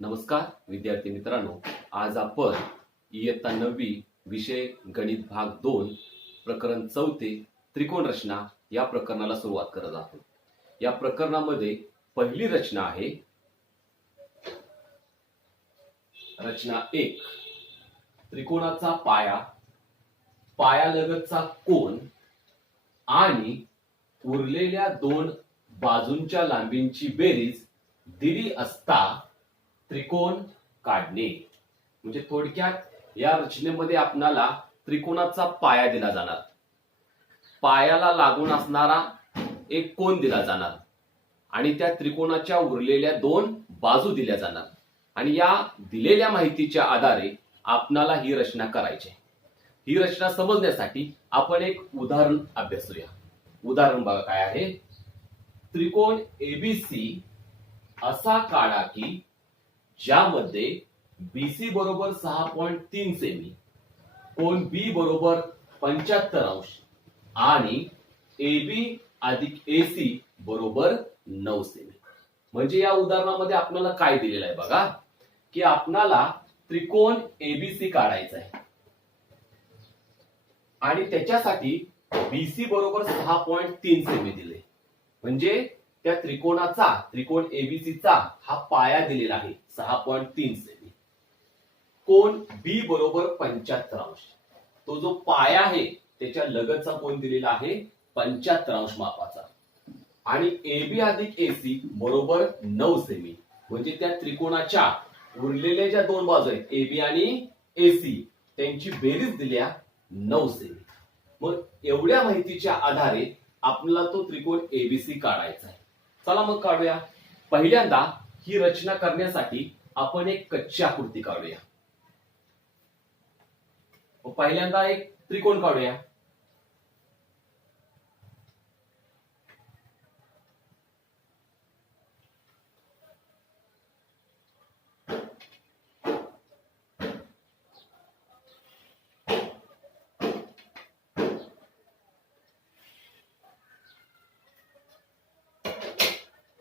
नमस्कार विद्यार्थी मित्रांनो, आज आपण इयत्ता 9वी विषय गणित भाग 2 प्रकरण 4 त्रिकोण रचना या प्रकरणाला सुरुवात करत आहोत। या प्रकरणामध्ये पहिली रचना आहे रचना 1, त्रिकोणाचा पाया, पायालगतचा कोन आणि उरलेल्या दोन बाजूंच्या लांबींची बेरीज दिली असता त्रिकोण काढणे। म्हणजे थोडक्यात या रचनेमध्ये आपल्याला त्रिकोणाचा पाया दिला जाणार, पायाला लागून असणारा एक कोन दिला जाणार आणि त्या त्रिकोणाच्या उरलेल्या दोन बाजू दिल्या जाणार आणि या दिलेल्या माहितीच्या आधारे आपल्याला ही रचना करायची आहे। ही रचना समजण्यासाठी आपण एक उदाहरण अभ्यासूया। उदाहरण बघा काय आहे। त्रिकोण एबीसी असा काढा की ज्यामध्ये BC बरोबर 6.3 सेमी, कोन B बरोबर 75 अंश आणि AB अधिक AC बरोबर 9 सेमी। म्हणजे या उदाहरणामध्ये आपल्याला काय दिलेलं आहे बघा की आपल्याला त्रिकोण ABC काढायचा आहे आणि त्याच्यासाठी BC बरोबर 6.3 सेमी दिले। म्हणजे त्या त्रिकोणाचा, त्रिकोण एबीसीचा हा पाया दिलेला आहे 6.3 सेमी, कोन B बरोबर 75 अंश, तो जो पाया आहे त्याच्या लगतचा कोन दिलेला आहे 75 अंश मापाचा आणि AB अधिक AC बरोबर 9 सेमी। म्हणजे त्या त्रिकोणाच्या उरलेल्या ज्या दोन बाजू आहेत AB आणि AC त्यांची बेरीज दिल्या 9 सेमी। मग एवढ्या माहितीच्या आधारे आपल्याला तो त्रिकोण एबीसी काढायचा आहे। चला मग काढूया। पहिल्यांदा ही रचना करण्यासाठी आपण एक कच्ची आकृती काढूया। पहिल्यांदा एक त्रिकोण काढूया।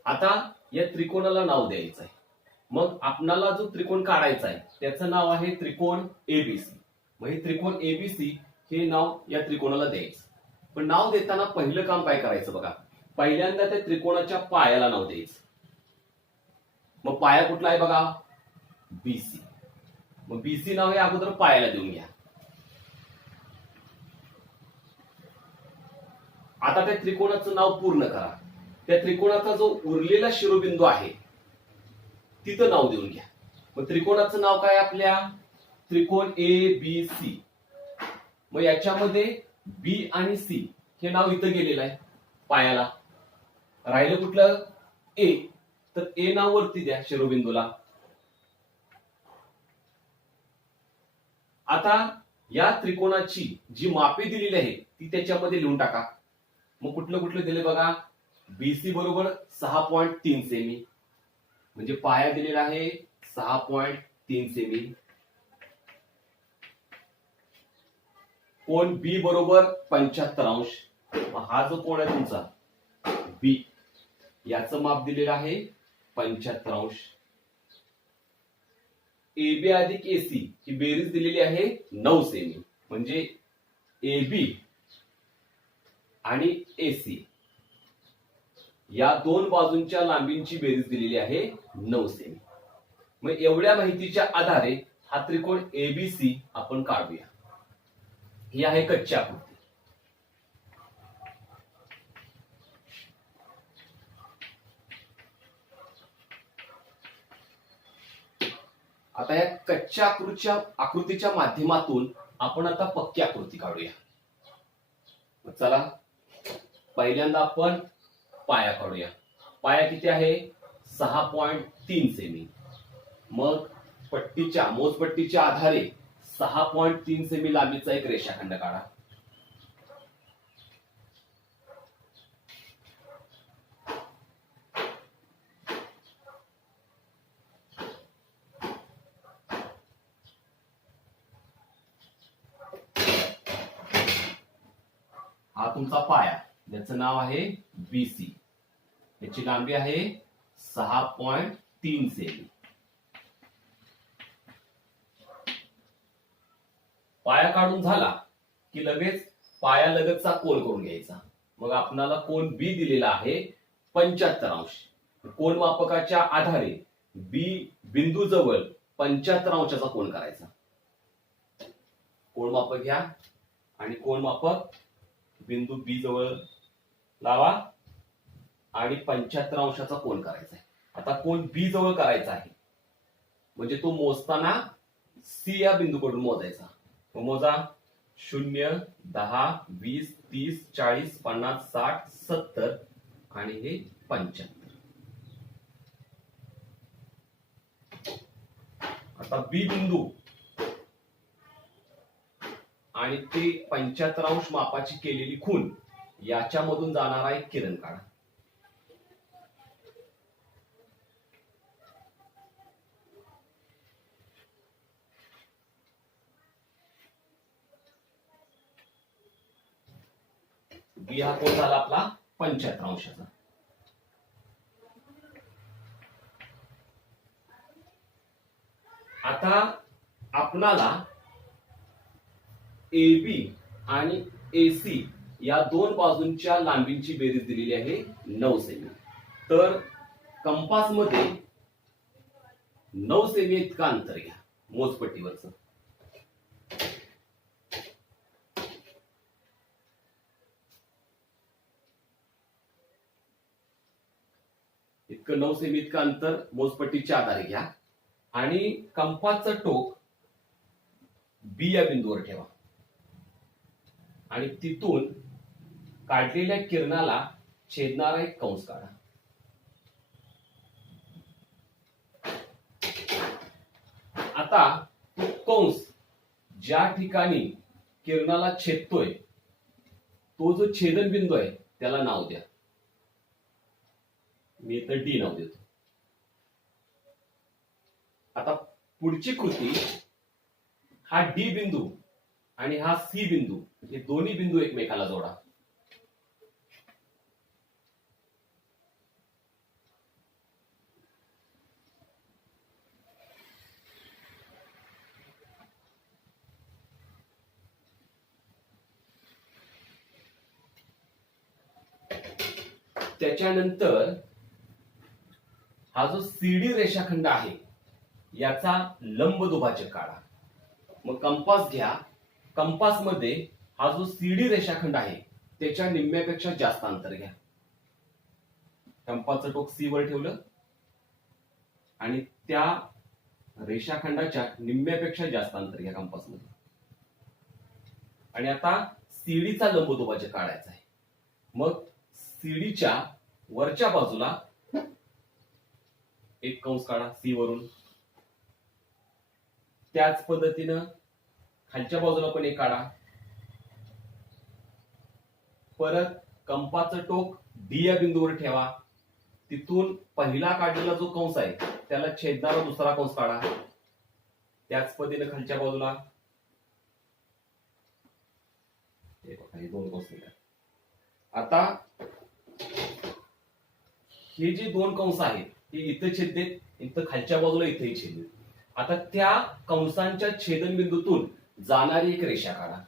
आता या त्रिकोणाला नाव द्यायचं आहे। मग आपल्याला जो त्रिकोण काढायचा आहे त्याचं नाव आहे त्रिकोण एबीसी। मग हे त्रिकोण एबीसी हे नाव या त्रिकोणाला द्यायचं। पण नाव देताना पहिलं काम काय करायचं बघा, पहिल्यांदा त्या त्रिकोणाच्या पायाला नाव द्यायचं। मग पाया कुठला आहे बघा, BC। मग BC नाव हे अगोदर पायाला देऊन घ्या। आता त्या त्रिकोणाचं नाव पूर्ण करा। त्या त्रिकोणाचा जो उरलेला शिरोबिंदू आहे तिथं नाव देऊन घ्या। मग त्रिकोणाचं नाव काय आपल्या, त्रिकोण ABC। मग याच्यामध्ये B आणि C हे नाव इथं गेलेलं आहे पायाला। राहिलं कुठलं, A, तर A नाव वरती द्या शिरोबिंदूला। आता या त्रिकोणाची जी मापे दिलेली आहे ती त्याच्यामध्ये लिहून टाका। मग कुठलं कुठलं दिले बघा, BC बरोबर 6.3 सेमी, म्हणजे पाया दिलेला आहे 6.3 सेमी। कोन B बरोबर 75 अंश, हा जो कोण आहे तुमचा B, याचं माप दिलेलं आहे 75 अंश। AB अधिक AC ही बेरीज दिलेली आहे 9 सेमी, म्हणजे AB आणि AC या दोन बाजूंच्या लांबींची बेरीज दिलेली आहे 9 सेमी। मग एवढ्या माहितीच्या आधारे हा त्रिकोण एबीसी आपण काढूया। ही आहे कच्ची आकृती। आता या कच्च्या आकृतीच्या माध्यमातून आपण आता पक्की आकृती काढूया। चला पहिल्यांदा आपण पाया काढूया। पाया किती आहे, 6.3 सेमी। मग मोजपट्टीच्या आधारे 6.3 सेमी लांबीचा एक रेषाखंड काढा। हा तुमचा पाया, ज्याचं नाव आहे BC, याची लांबी आहे 6.3 सेमी। पाया काढून झाला की लगेच पाया लगतचा कोन करून घ्यायचा. मग आपणाला कोन बी दिलेला आहे 75 अंश. कोन मापकाच्या आधारे बी बिंदू जवळ 75 अंशाचा कोन करायचा. कोन मापक घ्या आणि कोन मापक बिंदू बी जवळ लावा आणि 75 अंशाचा कोन करायचा आहे. आता कोन बी जवळ करायचा आहे म्हणजे तो मोजताना सी या बिंदूकडून मोजायचा. मोजा 0, 10, 20, 30, 40, 50, 60, 70 आणि हे 75. आता बी बिंदू आणि ते 75 अंश मापाची केलेली खूण याच्यामधून जाणारा एक किरण काढा. बी हा कोण झाला आपला 75 अंशाचा. आता आपणाला AB आणि AC या दोन बाजूंच्या लांबींची बेरीज दिलेली आहे 9 सेमी. तर कंपास मध्ये 9 सेमी इतका अंतर घ्या मोजपट्टीवरचं. इतकं 9 सेमी इतकं अंतर मोजपट्टीच्या आधारे घ्या आणि कंपासचं टोक बी या बिंदूवर ठेवा आणि तिथून काढलेल्या किरणाला छेदणारा एक कंस काढा. आता तो कंस ज्या ठिकाणी किरणाला छेदतोय तो जो छेदन बिंदू आहे त्याला नाव द्या. मी इथं डी नाव देतो. आता पुढची कृती, हा डी बिंदू आणि हा सी बिंदू हे दोन्ही बिंदू एकमेकाला जोडा. त्याच्यानंतर हा जो सीडी रेषाखंड आहे याचा लंब दुभाजक काढा. मग कंपास घ्या. कंपास मध्ये हा जो सीडी रेषाखंड आहे त्याच्या निम्म्यापेक्षा जास्त अंतर घ्या. कंपासचं टोक सी वर ठेवलं आणि त्या रेषाखंडाच्या निम्म्यापेक्षा जास्त अंतर घ्या कंपास मध्ये. आणि आता सीडीचा लंब दुभाजक काढायचा आहे. मग सीडीच्या वरच्या बाजूला एक कंस काढा सी वरून. त्याच पद्धतीनं खालच्या बाजूला पण एक काढा. परत कंपासचं टोक डी या बिंदूवर ठेवा. तिथून पहिला काढलेला जो कंस आहे त्याला छेदणारा दुसरा कंस काढा. त्याच पद्धतीने खालच्या बाजूला हे दोन कंस निघा. आता हे जे दोन कंस आहेत हे इथं छेदलेत, इथं खालच्या बाजूला इथेही छेदलेत. आता त्या कंसांच्या छेदनबिंदूतून जाणारी एक रेषा काढा.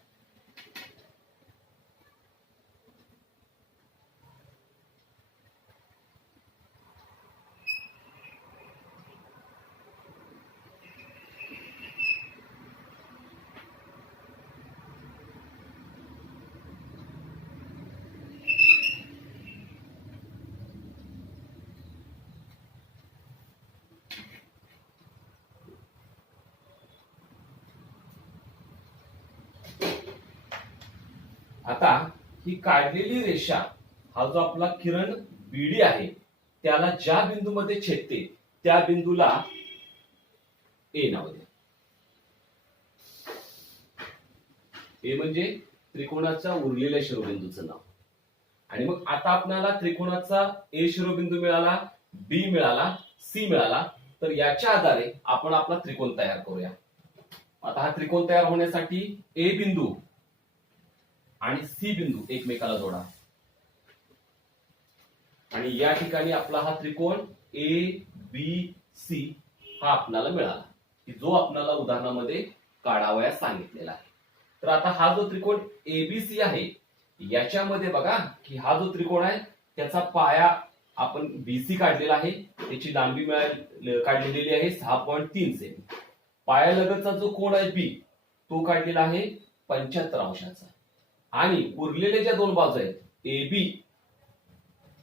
आता ही काढलेली रेषा हा जो आपला किरण बीडी आहे त्याला ज्या बिंदूमध्ये छेदते त्या बिंदूला ए नाव द्या. ए म्हणजे त्रिकोणाच्या उरलेल्या शिरोबिंदूचं नाव. आणि मग आता आपल्याला त्रिकोणाचा ए शिरोबिंदू मिळाला, बी मिळाला, सी मिळाला. तर याच्या आधारे आपण आपला त्रिकोण तयार करूया. आता हा त्रिकोण तयार होण्यासाठी ए बिंदू आणि सी बिंदू एकमेकाला जोडा. आणि या ठिकाणी आपला हा त्रिकोण ए बी सी हा आपल्याला मिळाला की जो आपल्याला उदाहरणामध्ये काढावयास सांगितलेला आहे. तर आता हा जो त्रिकोण एबीसी आहे याच्यामध्ये बघा की हा जो त्रिकोण आहे त्याचा पाया आपण बीसी काढलेला आहे, त्याची लांबी काढलेली आहे 6.3 सेमी. पायालगतचा जो कोण आहे बी तो काढलेला आहे 75 अंशाचा. आणि उरलेल्या ज्या दोन बाजू आहेत AB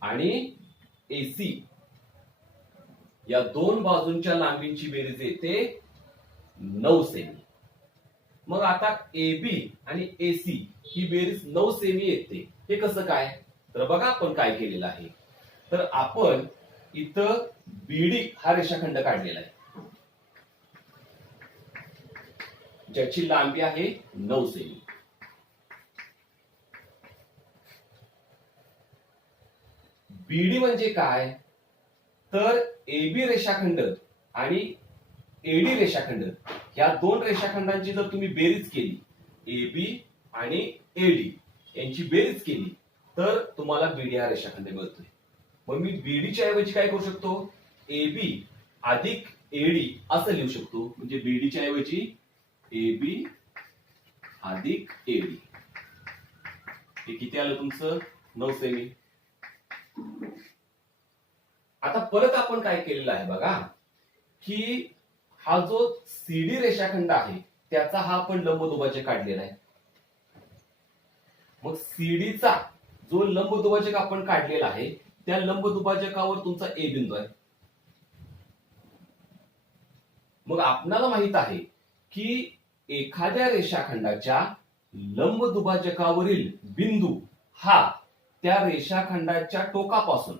आणि AC या दोन बाजूंच्या लांबींची बेरीज येते 9 सेमी. मग आता AB आणि AC ही बेरीज 9 सेमी येते, हे कसं काय? तर बघा आपण काय केलेलं आहे. तर आपण इथं BD हा रेषाखंड काढलेला आहे ज्याची लांबी आहे 9 सेमी. बीडी म्हणजे काय? तर AB रेषाखंड आणि AD रेषाखंड या दोन रेषाखंडांची जर तुम्ही बेरीज केली, AB आणि AD यांची बेरीज केली तर तुम्हाला BD हा रेषाखंड मिळतोय. मग मी बीडीच्या ऐवजी काय करू शकतो? AB अधिक AD असं लिहू शकतो. म्हणजे बीडीच्या ऐवजी AB अधिक AD. हे किती आलं तुमचं? 9 सेमी. आता परत आपण काय केलेलं आहे बघा की हा जो CD रेषाखंड आहे त्याचा हा आपण लंबदुभाजक काढलेला आहे. मग सीडीचा जो लंबदुभाजक आपण काढलेला आहे त्या लंबदुभाजकावर तुमचा A बिंदू आहे. मग आपणाला माहित आहे की एखाद्या रेषाखंडाच्या लंबदुभाजकावरील बिंदू हा त्या रेषाखंडाच्या टोकापासून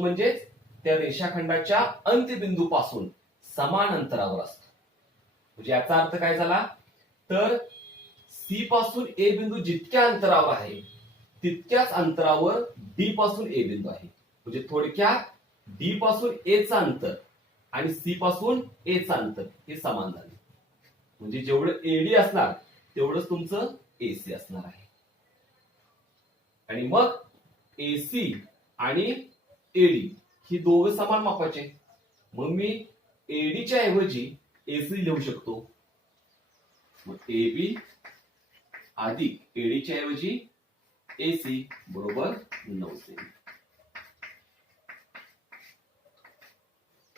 म्हणजेच त्या रेषाखंडाच्या अंत्यबिंदूपासून समान अंतरावर असतो. म्हणजे याचा अर्थ काय झाला? तर सी पासून ए बिंदू जितक्या अंतरावर आहे तितक्याच अंतरावर डी पासून ए बिंदू आहे. म्हणजे थोडक्यात डी पासून ए चं अंतर आणि सी पासून ए चं अंतर हे समान झाले. म्हणजे जेवढं एडी असणार तेवढंच तुमचं एसी असणार आहे. आणि मग एसी आणि एडी ही दोघं समान मापाचे. मग मी एडीच्या ऐवजी एसी लिहू शकतो. मग एबी अधिक एडीच्या ऐवजी एसी बरोबर 9 सेमी.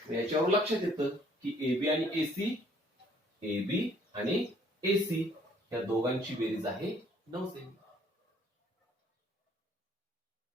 याच्यावर लक्षात येतं की एबी आणि एसी, एबी आणि एसी या दोघांची बेरीज आहे 9 सेमी.